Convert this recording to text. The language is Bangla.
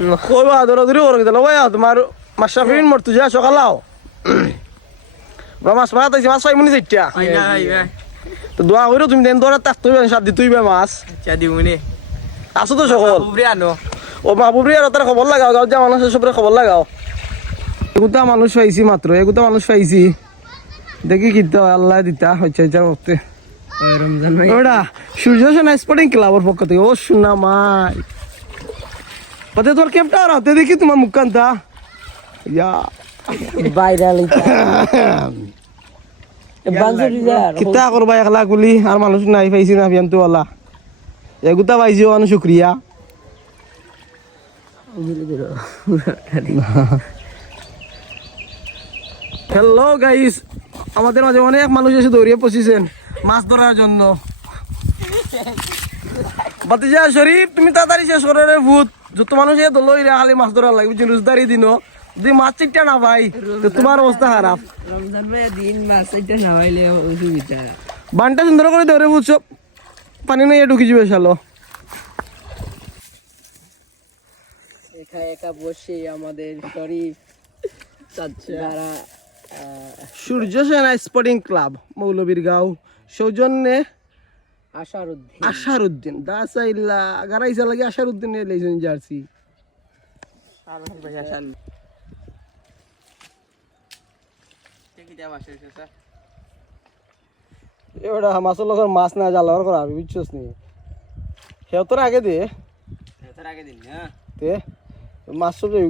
কইবা দৌড়াদৌড়ি করে দিল ভাই তোমার মাশরাফিন মরতু যা সকালাও মাছ মারা তাইছি মাছ পাইমুনি চাইটা তো দোয়া কইরো তুমি দেন দৌড়া তাক তুইবে সাত দি তুইবে মাছ চা দিমুনি আসো তো সকল উপরে আনো ও মাহবুবরি আর তার খবর লাগাও গাঁও যা মানুষের সবরে খবর লাগাও এগুতা মানুষ পাইছি মাত্র এগুতা মানুষ পাইছি দেখি কিতা আল্লাহ দিতা হচ্ছে যার মধ্যে রমজান ভাই ওটা সূর্য সেনা স্পোর্টিং ক্লাবের পক্ষ থেকে ও শোনা মাই পথে তোর ক্যাপটা আর হাতে দেখি তোমার মুখকান্তা ইয়া ভাইরাল কিতা করবা একলা গুলি আর মানুষ নাই পাইছি না বিয়ান তো আল্লাহ এগুতা পাইছি মানুষ শুক্রিয়া হ্যালো গাইস আমাদের মাঝে অনেক মানুষ এসে দৌড়িয়ে পৌঁছেছেন মাছ ধরার জন্য বাতিজা শরীফ তুমি তাড়াতাড়ি শেষ করে রে ভূত যত মানুষ এ দলই রে খালি মাছ ধরা লাগবে রোজদারি দিন যদি মাছ চিটটা না ভাই তো তোমার অবস্থা খারাপ রমজান ভাই দিন মাছ এটা না হইলে অসুবিধা বানটা সুন্দর করে ধরে ভূত সব পানি নিয়ে ঢুকি যাবে শালো একা একা বসে আমাদের শরীফ যারা সূর্য সেনা স্পোর্টিং ক্লাব মৌলবীরগাঁও সৌজন্যে আশারউদ্দিন দাসাইল্লা গারাইসা লাগে আশারউদ্দিন লেছেন জার্সি এবারে মাছের লগর মাছ না জ্বালাবার করা হবে বুঝছস নি সেও তোর আগে দে দিন তে মাছ সব যাই